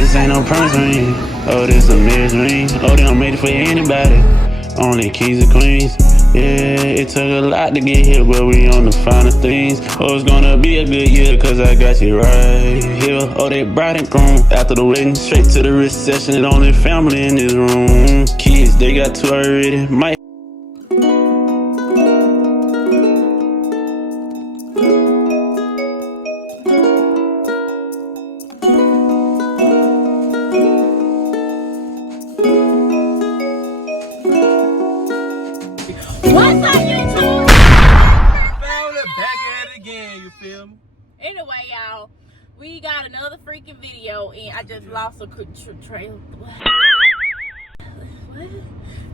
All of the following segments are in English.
This ain't no promise ring. Oh, this a marriage ring. Oh, they don't make it for anybody. Only kings and queens. Yeah, it took a lot to get here, but we on the finer things. Oh, it's gonna be a good year, cause I got you right here. Oh, they bride and groom. After the wedding, straight to the reception. And only family in this room. Kids, they got two already. Might What's up, YouTube? Found it back at it again, you feel me? Anyway, y'all, we got another freaking video, and I just lost a trail. What?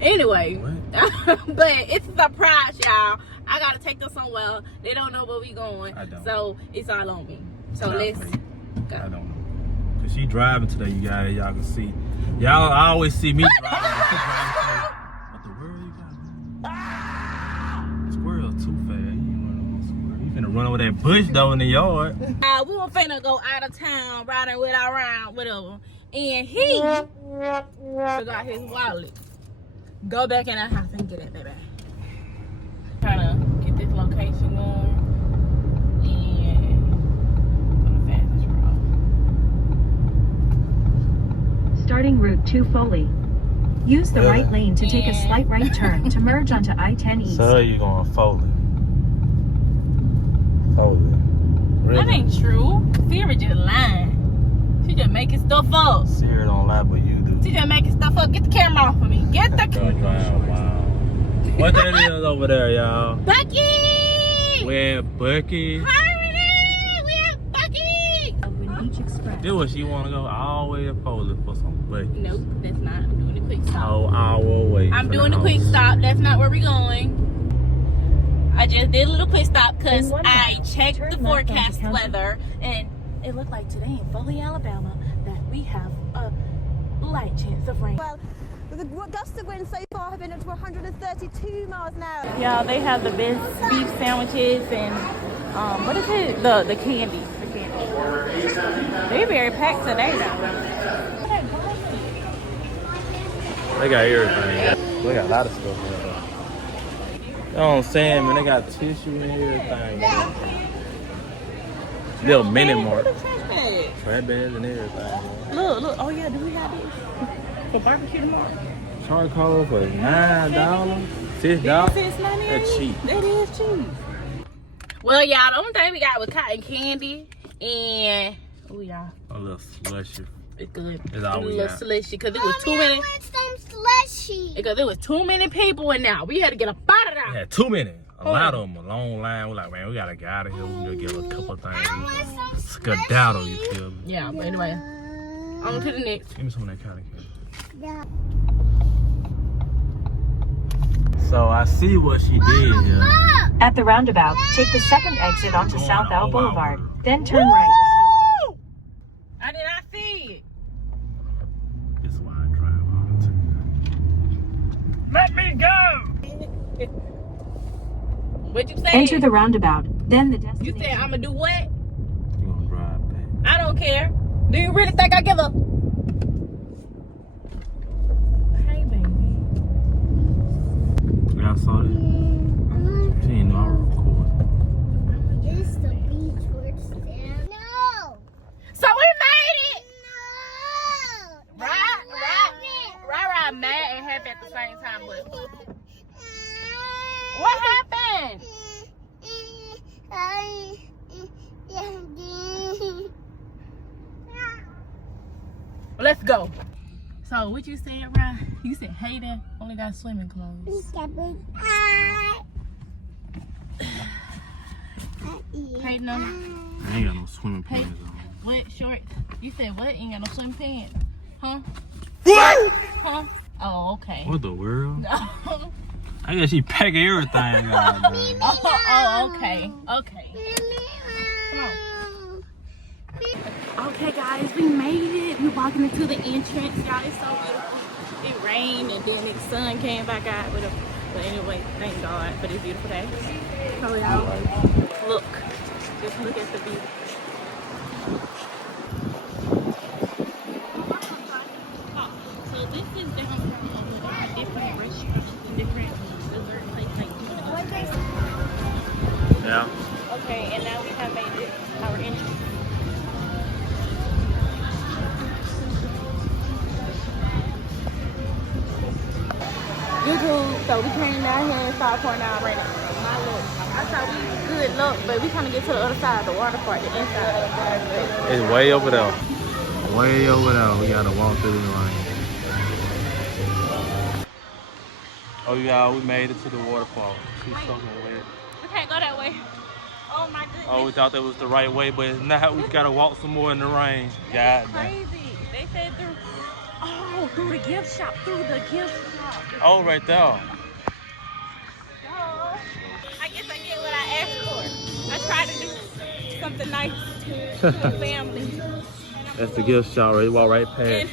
Anyway, but it's a surprise, y'all. I gotta take them somewhere. They don't know where we going, so it's all on me. So let's go. I don't know. Cause she driving today, you guys. Y'all can see. Y'all always see me driving. What the world you got? Squirrel too fast. You finna run over that bush though in the yard. We were finna go out of town riding with our round, whatever. And he forgot his wallet. Go back in the house and get it, baby. Trying to get this location going. And on the fastest road. Starting Route 2 Foley. Use the right lane to take a slight right turn to merge onto I-10 East. So you going Foley? Foley. Really? That ain't true. Siri just lying. She just making stuff up. Siri don't lie, but you do. She just making stuff up. Get the camera off of me. Get the Wow. What that is over there, y'all? Bucky! Where Bucky? Hurry! We're Bucky! This what she wanna go all the way to Foley for some Bucky. Nope, that's not. I'm doing a quick stop. Whole hour away. I'm doing a quick stop. That's not where we're going. I just did a little quick stop because I checked the forecast weather, and it looked like today in Foley, Alabama, that we have a light chance of rain. Well, the gusts of wind so far have been up to 132 miles an hour. Yeah, they have the best beef sandwiches and what is it? The candy. The candy. They're very packed today though. They got everything. They got a lot of stuff in there. You know what I'm saying, man? They got tissue and everything. Little mini mart. Trash bags and everything. Look. Oh yeah, do we have these for barbecue tomorrow? Charcoal for $9, $6. That's cheap. That is cheap. Well, y'all, the only thing we got was cotton candy and y'all. A little slushy. It's good. It's all we got. Slushy because it was too many. Because there was too many people in there. We had to get up out of there. Yeah, too many. A lot of them. A long line. We're like, man, we gotta get out of here. We're gonna get a couple of things. Skedaddle, you feel me? Yeah, but anyway, on to the next. Give me some of that cotton candy. Yeah. So I see what she did here. At the roundabout, take the second exit onto South Owl Boulevard, then turn right. I did not see it. This is why I drive all the time. Let me go! What you say? Enter the roundabout, then the destination. You said I'm gonna do what? You gonna drive back. I don't care. Do you really think I give a? Hey, baby. Yeah, I saw that. She didn't know I was recording. Is the beach towards there? No! So we made it! No! Right, mad and happy at the same time, but what happened? Well, let's go. So what you said, Ryan? You said Hayden only got swimming clothes. Hayden, I ain't got no swimming pants on. what shorts? You said what? Ain't got no swimming pants? Huh? What? Huh? Oh, okay. What the world? I guess she packing everything out. Oh, okay. Okay. Come on. Okay, guys, we made it. We're walking into the entrance. Y'all, it's so beautiful. It rained and then the sun came back out. But anyway, thank God for this beautiful day. So, y'all, look. Just look at the view. So we came down here and started pouring down right now. My look. I thought we was good look, but we trying to get to the other side of the water park, the inside. It's way over there. Way over there. We gotta walk through the line. Oh y'all, we made it to the water park. She's soaking wet. We can't go that way. Oh my goodness. Oh, we thought that was the right way, but it's not. We gotta walk some more in the rain. God damn. Crazy. They said through the gift shop, Oh, right there. Oh, I guess I get what I asked for. I tried to do something nice to the family. That's the gift shop, right? Walk right past it.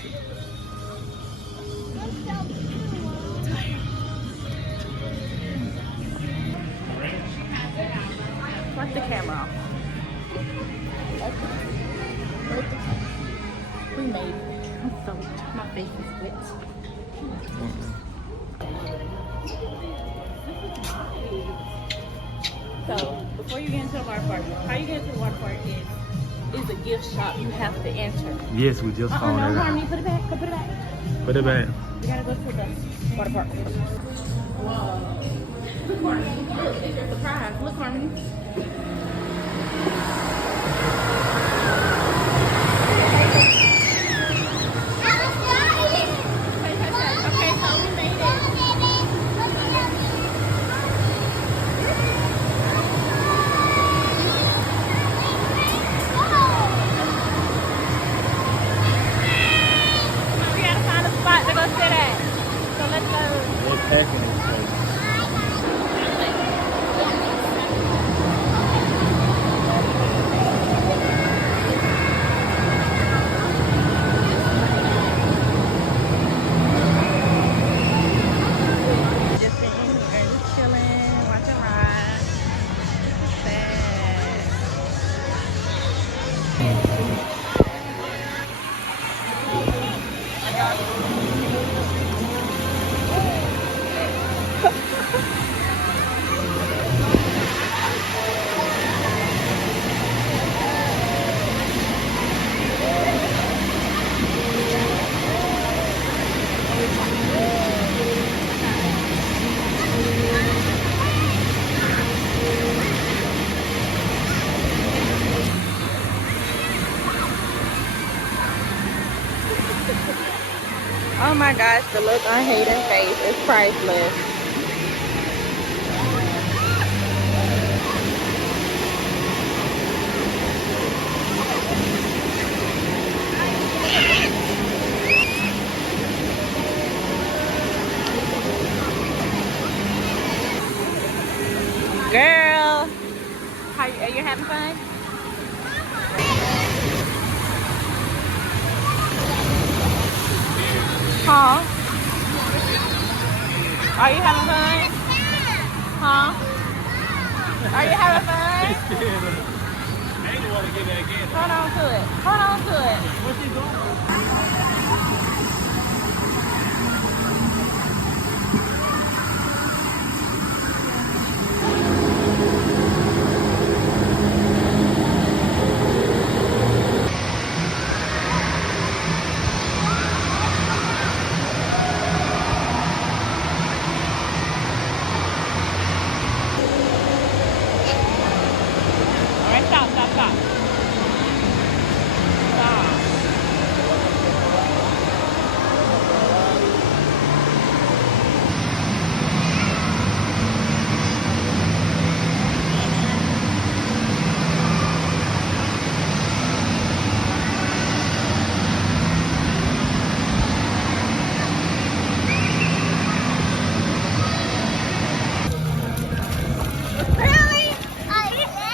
Wipe the camera off. We made it. I'm soaked. My face is wet. So, before you get into the water park, how you get into the water park is a gift shop you have to enter. Yes, we just found No, it. Harmony, put it back. Go put it back. Put it back. We gotta go to the water park. Whoa. Look, Harmony. Look, it's your surprise. Look, Harmony. Okay, so we made it. We gotta find a spot to go sit at. So let's go. They're packing this place. Just sitting here, just chilling, watching rides. Sad. Oh my gosh, the look on Hayden's face is priceless. Girl, are you having fun? Huh? Are you having fun? Huh? Are you having fun? I ain't want to get that again. Hold on to it. Hold on to it. What's he doing? All right, stop. Stop.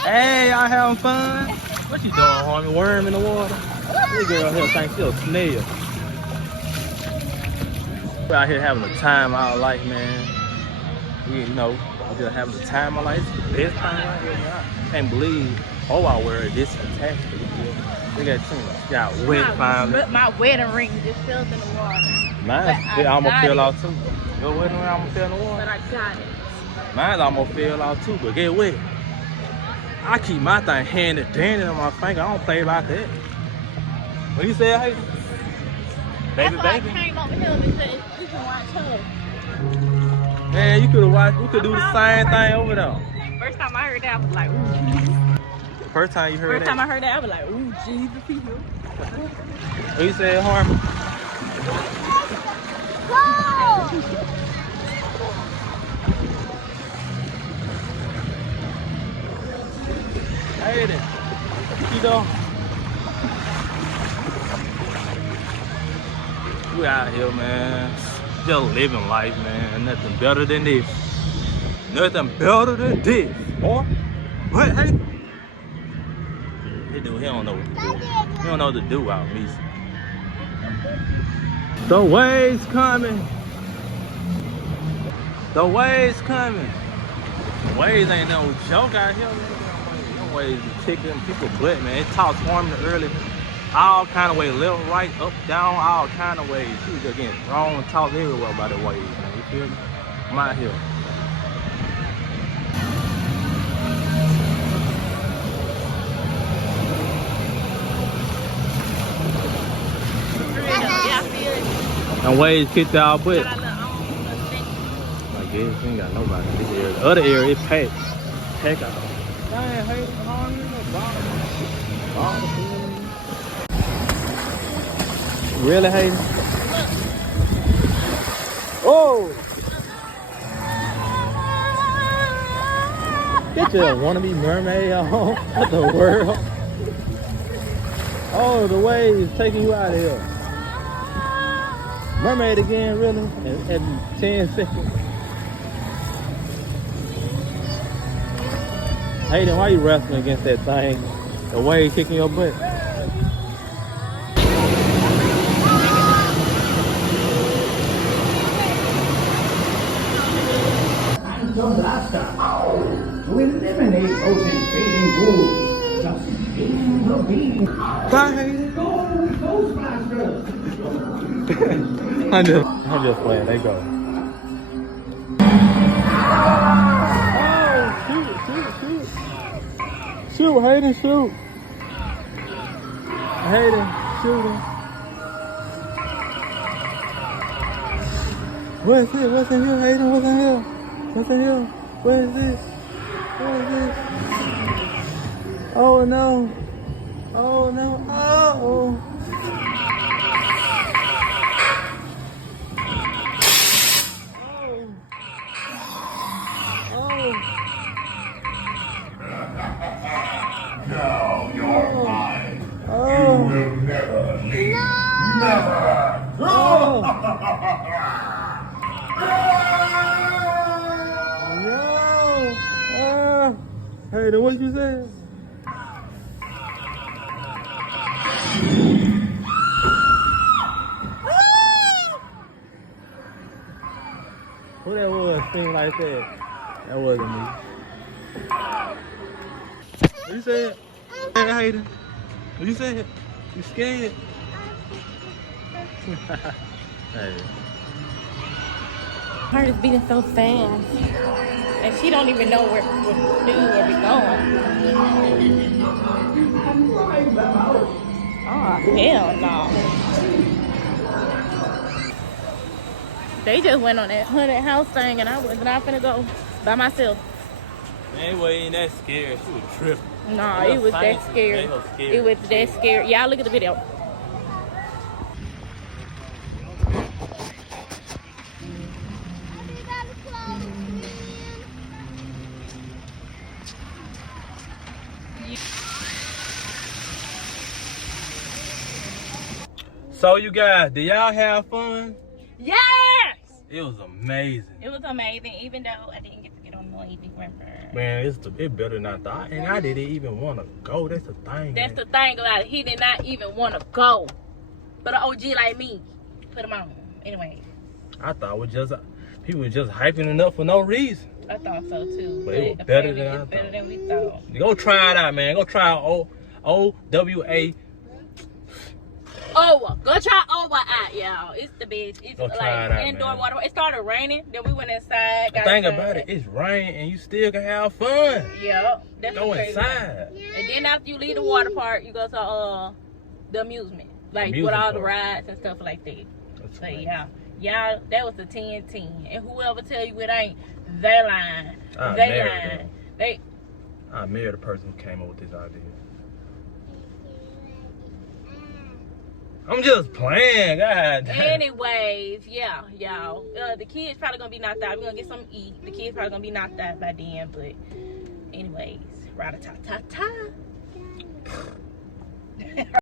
Hey, y'all having fun? What you doing, homie? Worm in the water? This girl here thinks she a snail. We're out here having the time of our life, man. We, we're just having the time of our life. It's the best time out here, man. I can't believe OWA wear this fantastic. Look at you. Got wet finally. My wedding ring just filled in the water. Mine almost fell out too. Your wedding ring almost fell in the water? But I got it. Mine almost fell out too, but get wet. I keep my thing handed dandy on my finger. I don't play like that. What you say, hey? Baby, That's why baby. I came over here because we can watch her. Man, you could have watched. We could do the same thing over there. First time I heard that, I was like, ooh. First time you heard First that. time I heard that, I was like, ooh, Jesus, he here. What you said, Harmon? Hey there. You know. We out here, man. Just living life, man. Nothing better than this. Nothing better than this. Boy. What? Hey. He don't know what to do. He don't know what to do out me. The waves coming. The waves coming. The waves ain't no joke out here, man. Them waves be kicking people butt, man. It taught swarming early. All kind of ways, left, right, up, down, all kind of ways. She was just getting thrown and tossed everywhere by the waves, man. You feel me? I'm out here. And waves kicked our butt. I guess we ain't got nobody in this area. The other area, it's packed. Packed out. Dang, hey, really, Hayden? Oh! Get your wannabe mermaid on. What the world? Oh, the waves taking you out of here. Mermaid again, really? At 10 seconds. Hayden, why you wrestling against that thing? The wave kicking your butt. To eliminate ocean feeding rules, just feed the beans. Bye, Hayden. Ghostbusters. I'm just playing. They go. Oh, shoot, Hayden, shoot. Hayden, shooting. What's it? What's in here, Hayden? What's in here? What's in here? What is this? What is this? Oh no. Oh no. Oh. Now you're mine. Oh. You will never leave. Never. Oh. No. Hey, then what you said? Who that was singing like that? That wasn't me. What you said? Hey, Hayden. What you said? You scared? Hey. Heart is beating so fast. And she don't even know where to do, where we going. Oh, hell no. They just went on that haunted house thing and I was not finna go by myself. Anyway, ain't that scared. She was tripping. Nah, it was that scary. It was that scary. Y'all look at the video. So you guys, did y'all have fun? Yes! It was amazing. It was amazing, even though I didn't get to get on the wavy river. Man, it better not die. And I didn't even want to go. That's the thing. That's the thing about it. He did not even want to go. But an OG like me, put him on. Anyway. I thought it was just people were just hyping it up for no reason. I thought so too. But it was better than I thought. Better than we thought. Go try it out, man. Go try OWA. OWA. Go try OWA out, y'all. It's the best. It's Go like try it out, indoor man. water. It started raining. Then we went inside. The thing about it, it's rain and you still can have fun. Yeah. That's Go crazy. inside. And then after you leave the water park, you go to the amusement. Like with all the rides and stuff like that. That's So crazy. yeah. Y'all, that was the 10-10. And whoever tell you it ain't, they lying. I They married lying. them. They I married the person who came up with this idea. I'm just playing, God. Anyways, yeah, y'all. The kids probably gonna be knocked out. We're gonna get something to eat. The kids probably gonna be knocked out by then, but anyways, rat-a-tat-tat-tat.